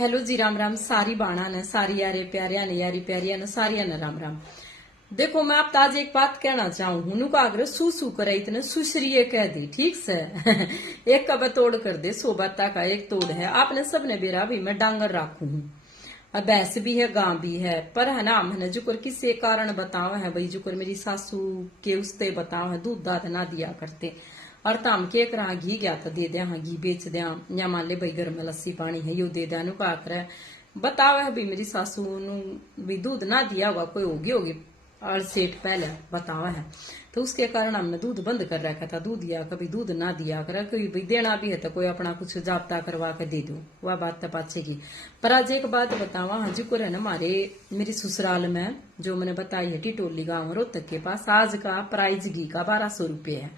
Hello जी, राम राम। सारी बाणा ने, सारी यारे प्यारिया ने, यारी प्यारिया ने, सारिया ने राम राम। देखो, मैं आप आज एक बात कहना चाहूँ हूं का आग्रह सू करे इतने सुश्रिय कह दी, ठीक से। एक कब तोड़ कर दे, सो बाता का एक तोड़ है। आपने सबने बेरा भी मैं डांगर राखू हूँ, अब भैंस भी है, गां भी है, पर है ना मैंने जुकर किसी कारण बताओ है भाई, जुकर मेरी सासू के उसते बताओ है दूध दाद ना दिया करते, और ताम के एक रहा घी गया तो दे दिया, हाँ घी बेच दिया, या मान ले भाई घर में लस्सी पानी है यो दे दिया, नु का करे बताओ है भाई मेरी सासू नु भी दूध ना दिया हुआ कोई होगी और सेठ पहले बतावा है, तो उसके कारण हमने दूध बंद कर रखा था। दूध दिया कभी दूध ना दिया कर, कोई भाई देना भी है तो कोई अपना कुछ जाप्ता करवा के दे दो, वह बात तो पाछे की। पर आज एक बात बतावा, हाँ जी को है ना हमारे मेरी ससुराल में जो मैंने बताई है टिटोली गांव रोहतक के पास, आज का प्राइज घी का 1200 रुपये है।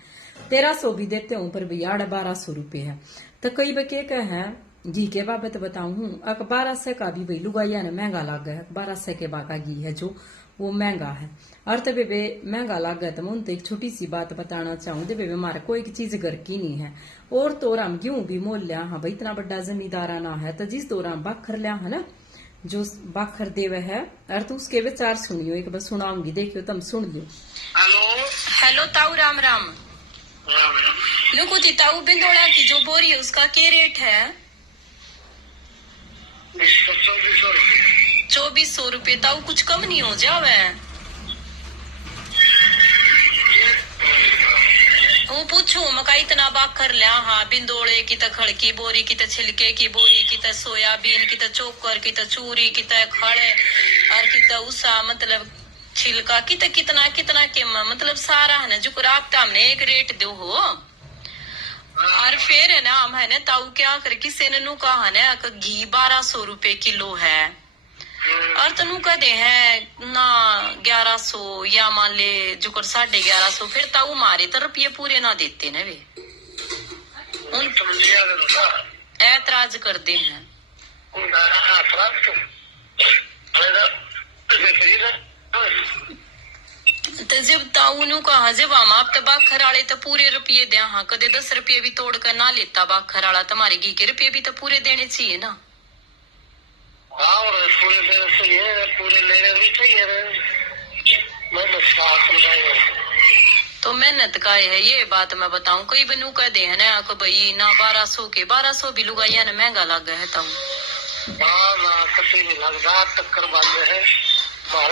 1300 भी देते हूँ पर भैया 1200 रुपये है। तो कई बके का है घी के बाबत बताऊं हूँ, 1200 का भी भाई लुगाइया ने महंगा लग गया, 1200 के बाका घी है जो वो महंगा है। और तब बेबे महंगा लग गया तो मैं उनसे एक छोटी सी बात बताना चाहूँ, दे बेबे हमारे कोई चीज घर की नहीं है, और तो हम गेहूं भी मोल लिया, हाँ भाई इतना बड़ा जमींदारा ना है, तो जिस दौरान बाखर लिया है ना, जो बाखर देवे है, और तो उसके विचार सुनियो, एक बार सुनाऊंगी, देखियो तुम सुन लियो। हेलो हेलो ताऊ, राम राम। लुको ताऊ बिंदोड़ा की जो बोरी है उसका क्या रेट है? 2400 रुपये। ताऊ कुछ कम नहीं हो जावे? वो पूछू मका इतना बाखर लिया, हाँ बिंदोड़े की त खड़की बोरी की त छिलके की बोरी की त सोयाबीन की त चोकर की त चूरी की त खड़े और की त उसा मतलब छिलका की त कितना कितना के मतलब सारा है ना जो आप तो हमने एक रेट दो हो, और फिर है ना हम है ना ताऊ क्या कर किसी ने नु कहा ना घी 1200 रुपये किलो है, और तनु का दे है ना 1100 या मान ले जुकर 1150, फिर ताऊ मारे तो रुपये पूरे ना देते ना वे, ऐतराज कर दे हैं। तो जब ताऊ नु कहा जब हम आप तो बाखर आले तो पूरे रुपये दे, हाँ कदे 10 रुपये भी तोड़ कर ना लेता बाखर आला, तुम्हारे घी के रुपये भी तो पूरे देने चाहिए ना। पूरे देने चाहिए, पूरे लेने भी चाहिए। मैं तो मेहनत का है ये बात मैं बताऊं, कई बनू कह दे है ना कि भाई ना 1200 के 1200 भी लुगाइया ने महंगा लग गया है ताऊ। ना कभी नहीं लगता टक्कर बांधे है, 50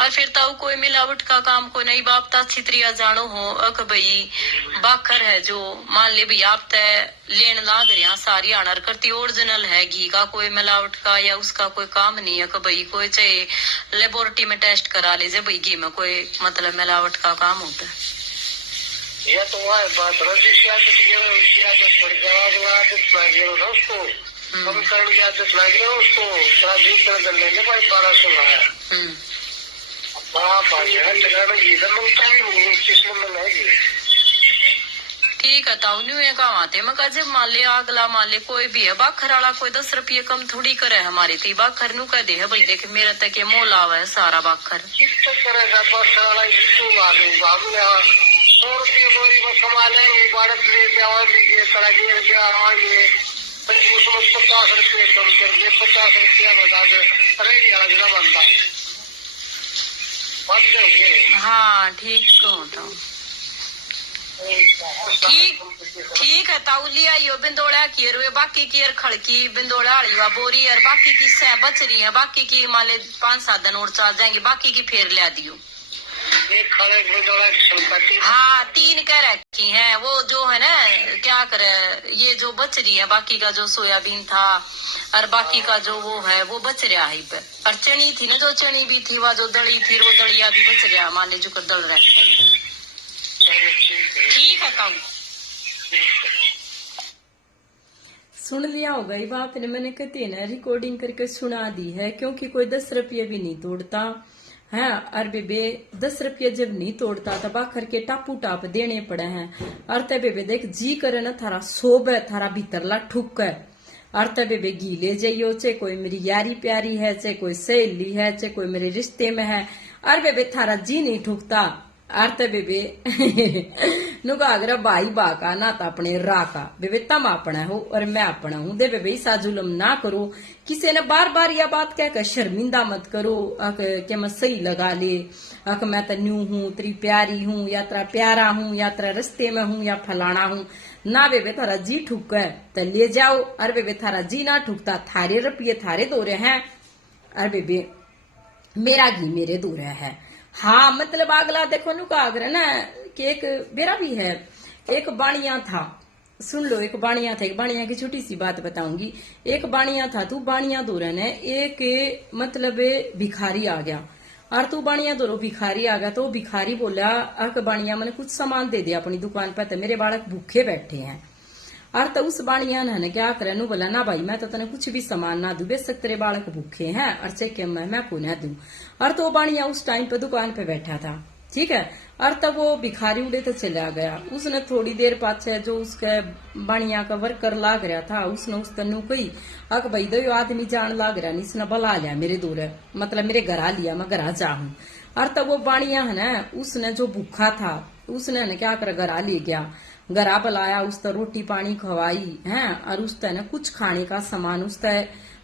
और फिर ताऊ कोई मिलावट का काम को नहीं बापता छित्रिया जानो हो, अक भाई बाखर है जो मान ले भी आप तय लेन लाग रहा सारी आनर करती ओरिजिनल है, घी का कोई मिलावट का या उसका कोई काम नहीं है, भाई कोई चाहे लेबोरेटरी में टेस्ट करा लीजिए भाई घी में कोई मतलब मिलावट का काम होता है। ये तो है बात हम कर लिया तो लग रहा उसको थोड़ा भी कर लेंगे भाई 1200 लाया। ठीक है ताऊ न्यू कहा आते मैं कहा जब मान ले अगला मान ले कोई भी है बाखर वाला कोई 10 रुपये कम थोड़ी करे हमारे थी, बाखर नु कह दे है भाई देख मेरा तक ये मोल आवा है सारा बाखर करेगा बाखर वाला 100 रुपये बोरी को कमा लेंगे, बाढ़ ले 50 रुपये कम कर दे, 50 रुपया बता दे रेडी वाला बनता हाँ ठीक होता। ठीक है ताऊ लिया आइयो बिंदोड़ा की और बाकी की खड़की बिंदोड़ा वाली बोरी और बाकी की से बच रही है, बाकी की मान ले 5-7 दिन और चल जाएंगे, बाकी की फिर ले दियो। हाँ 3 कह रखी है, वो जो है ना क्या करे ये जो बच रही है बाकी का जो सोयाबीन था और बाकी का जो वो है वो बच रहा है पे, और चनी थी ना जो चनी भी थी वह जो दली थी वो दलिया भी बच रहा मान ले जो कर दल रखे। ठीक है ताऊ। सुन लिया होगा ये बात ने मैंने कहती है ना रिकॉर्डिंग करके सुना दी है, क्योंकि कोई 10 रुपये भी नहीं तोड़ता है, और बेबे 10 रुपये जब नहीं तोड़ता तब आखिर के टापू टाप देने पड़े हैं, और तब बेबे देख जी करे ना थारा सोब है थारा भीतरला ठुक है, और तब बेबे घी ले जाइयो, चाहे कोई मेरी यारी प्यारी है, चाहे कोई सहेली है, चाहे कोई मेरे रिश्ते में है, और बेबे थारा जी नहीं ठुकता, अर्थ बेबे नुका अगर भाई बाका ना तो अपने राका बेबे तम अपना हो और मैं अपना हूं दे बेबे ईसा जुलम ना करो किसी ने बार बार यह बात कहकर शर्मिंदा मत करो कि मैं सही लगा ले मैं तो न्यू हूं तेरी प्यारी हूं या तेरा प्यारा हूं या तेरा रस्ते में हूं या फलाना हूं ना बेबे थारा जी ठुक है तो ले जाओ अरे बेबे थारा जी ना ठुकता थारे रुपये थारे दौरे हैं अरे बेबे मेरा घी मेरे दूर है। हाँ मतलब अगला देखो नु का आग्रह ना कि एक मेरा भी है एक बाणिया था सुन लो एक बाणिया था एक बाणिया की छोटी सी बात बताऊंगी। एक बाणिया था तू बाणिया दूरन है एक मतलब भिखारी आ गया और तू बाणिया दोरो भिखारी आ गया तो भिखारी बोला अक बाणिया मैंने कुछ सामान दे दिया अपनी दुकान पर तो मेरे बालक भूखे बैठे हैं और तो उस बाणिया ने क्या करे नु बोला ना भाई मैं तो तने कुछ भी सामान ना दू बेशक तेरे बालक भूखे हैं और चेके मैं को ना दू और तो बाणिया उस टाइम पे दुकान पे बैठा था ठीक है और तब वो भिखारी उड़े तो चला गया। उसने थोड़ी देर पाछे जो उसके बाणिया का वर्कर लाग रहा था उसने उस तनु कही अक भाई दो आदमी जान लाग रहा इसने बुला लिया मेरे दूर मतलब मेरे घर आ लिया मैं घर जाऊं और तब वो बाणिया है ना उसने जो भूखा था उसने न क्या कर घर आ ले गया गरा बुलाया उसने रोटी पानी खवाई है और उसने ना कुछ खाने का सामान उसने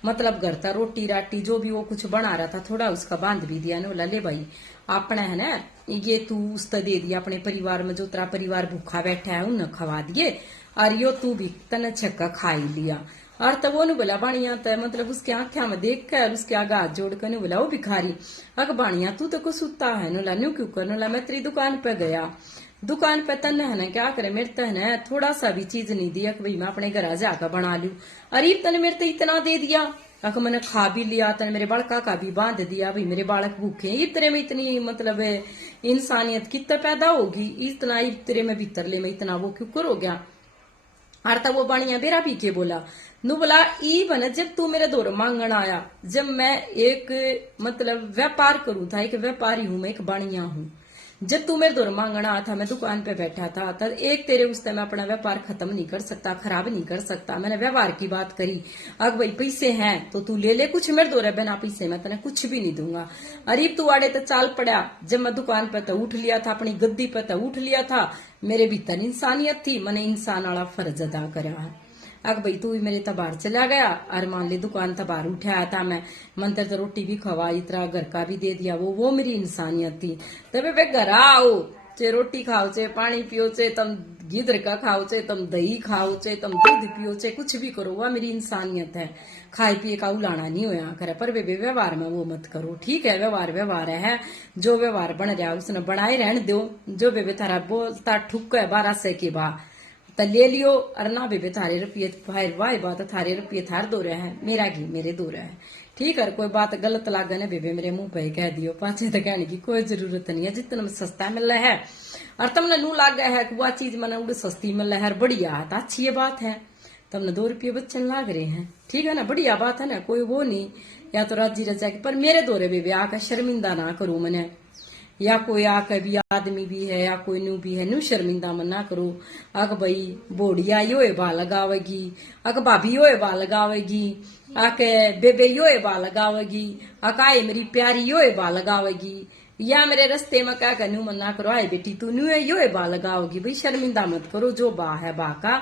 मतलब घर था रोटी राटी जो भी वो कुछ बना रहा था थोड़ा उसका बांध भी दिया बोला ले भाई अपना है ना ये तू उसने दे दिया अपने परिवार में जो तेरा परिवार भूखा बैठा है उन्हें खवा दिए और यो तू भी तने छक्का खा ही लिया और तब वो बोला बाणिया तो मतलब उसके आंखें में देख कर उसके आगे हाथ जोड़ कर बोला वो भिखारी अग बाणिया तू तो को सुता है नोला न्यू क्यों कर नोला मैं तेरी दुकान पे गया दुकान पे तन है ना क्या करे मेरे तन है थोड़ा सा भी चीज नहीं दिया कि भाई मैं अपने घर जाकर बना लू अरे तन मेरे तो इतना दे दिया अक मैंने खा भी लिया तन मेरे बालका का भी बांध दिया भाई मेरे बालक भूखे इतने में इतनी मतलब इंसानियत कितना पैदा होगी इतना इतने में भीतर ले में इतना वो क्यों करो गया और तब वो बाणिया बेरा पी के बोला नु बोला ई बना जब तू मेरे दौर मांगण आया जब मैं एक मतलब व्यापार करूं था एक व्यापारी हूं मैं एक बाणिया हूं जब तू मेरे दौर मांगण आया था मैं दुकान पे बैठा था तब एक तेरे उस मैं अपना व्यापार खत्म नहीं कर सकता खराब नहीं कर सकता मैंने व्यवहार की बात करी अग भाई पैसे हैं तो तू ले ले कुछ मेरे दौर बिना पैसे मैं तेने कुछ भी नहीं दूंगा अरे तू आड़े तो चाल पड़ा जब मैं दुकान पे तो उठ लिया था अपनी गद्दी पे तो उठ लिया था मेरे भीतर इंसानियत थी मैंने इंसान वाला फर्ज अदा करा है अग भाई तू मेरे तबार चला गया और मान ले दुकान तबार उठाया था मैं मंत्र तो रोटी भी खवाई तरह घर का भी दे दिया वो मेरी इंसानियत थी तबे वे घर आओ चे रोटी खाओ चे पानी पियो चे तुम घी का खाओ चे तुम दही खाओ चे तुम दूध पियो चे कुछ भी करो वह मेरी इंसानियत है खाए पिए का उलाना नहीं होया करे पर वे व्यवहार में वो मत करो ठीक है व्यवहार है जो व्यवहार बन रहा उसने बनाए रहने दो जो बेबे थारा बोलता ठुक है 12 के बाद तो ले लियो और ना बेबे थारे रुपये वाह बात थारे रुपये थार दो रहे हैं मेरा घी मेरे दो रहे हैं ठीक है कोई बात गलत लागे ना बेबे मेरे मुंह पे कह दियो पाछे तो कहने की कोई जरूरत नहीं है जितना सस्ता मिल रहा है और तुमने नू लाग गया है कि वह चीज मैंने उड़े सस्ती मिल रहा है बढ़िया है तो अच्छी ये बात है तुमने 2 रुपये बच्चन लाग रहे हैं ठीक है ना बढ़िया बात है ना कोई वो नहीं या तो राजी रजा पर मेरे दौरे बेबे आकर शर्मिंदा ना करो मैंने या कोई आकर भी आदमी भी है या कोई नू भी है नू शर्मिंदा मना करो अग भाई बोड़िया यो बा लगावेगी अग भाभी यो बा लगावेगी आके बेबे यो बा लगावेगी अकाए मेरी प्यारी यो बा लगावेगी या मेरे रस्ते में क्या कर नू मना करो आए बेटी तू नू यो बा लगाओगी भाई शर्मिंदा मत करो जो बा है बा का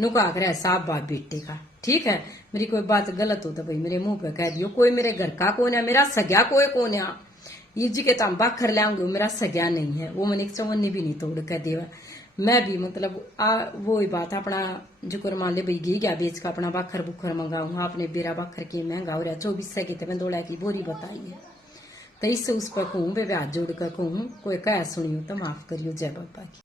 नू का करे साफ बाप बेटे का ठीक है मेरी कोई बात गलत हो तो भाई मेरे मुंह पे कह दियो कोई मेरे घर का कौन है मेरा सग्या कोई कौन है ये जी के ताम बाखर लाऊंगे मेरा सग्या नहीं है वो मैंने एक चवन्नी भी नहीं तोड़ कर देवा मैं भी मतलब वो ही बात अपना जुकर मान ले भाई घी गया बेच का अपना बाखर बुखर मंगाऊंगा आपने बेरा बाखर के महंगा हो रहा 24 के तो मैं 2 लाख की बोरी बताई है तो इससे उस पर कहूँ बे हाथ जोड़ कर कहूँ कोई कह सुनियो तो माफ करियो जय बाबा की।